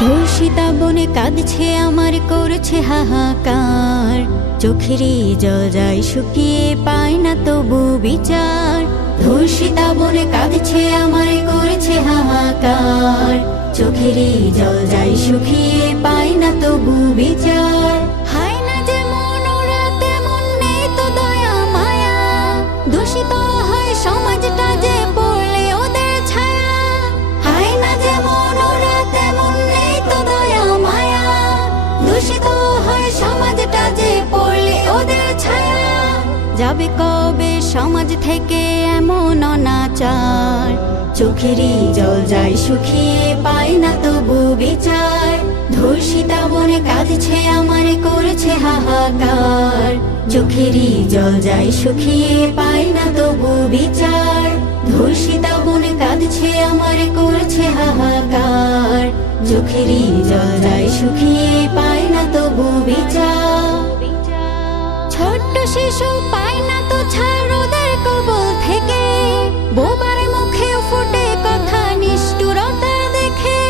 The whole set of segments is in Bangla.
ধর্ষিতা বনে কাঁদছে আমার করছে হাহাকার, চোখেরই জল যায় শুকিয়ে পায় না তবু বিচার। ধর্ষিতা বনে কাঁদছে আমার করেছে হাহাকার, চোখেরই জল যায় শুকিয়ে পায় না তবু বিচার। হায় না যেমন ওরা তেমন নেই তো দয়া মায়া, দূষিত হয় সমাজটা যে পড়লে ওদের ছায়া। হায় না যেমন ওরা তেমন নেই তো দয়া মায়া, দূষিত হয় সমাজটা যে পড়লে ওদের ছায়া। যাবে কবে সমাজ থেকে এমন অনাচার, চোখেরই জল যায় শুকিয়ে পায় না তবু বিচার। ধর্ষিতা বনে কাঁদছে আমার করেছে হাহাকার, চোখেরই জল যায় শুকিয়ে পায় না তবু বিচার। ধর্ষিতা বনে কাঁদছে আমার করেছে হাহাকার, চোখেরই জল যায় শুকিয়ে পায় না তবু বিচার। ছোট্ট শিশু পায় না তো ছাড় ওদের কবল থেকে, বোবার মুখে ফুটে কথা নিষ্ঠুরতা দেখে।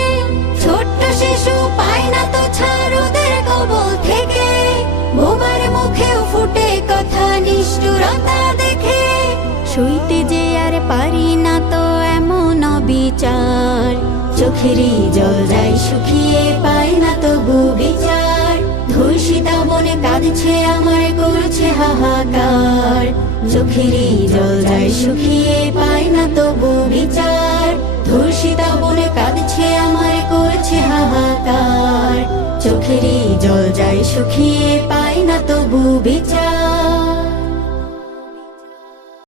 ছোট্ট শিশু পায় না তো ছাড় ওদের কবল থেকে, বোবার মুখে ফুটে কথা নিষ্ঠুরতা দেখে। সইতে যে আর পারি না তো এমন অবিচার, চোখেরই জল যায় শুকিয়ে পায় না তবু বিচার। ধর্ষিতা বনে কাঁদছে আমার করছে হাহাকার, চোখেরই জল যায় শুকিয়ে পায় না তবু বিচার। ধর্ষিতা বনে কাঁদছে আমার করছে হাহাকার, চোখেরই জল যায় শুকিয়ে পায় না তবু বিচার।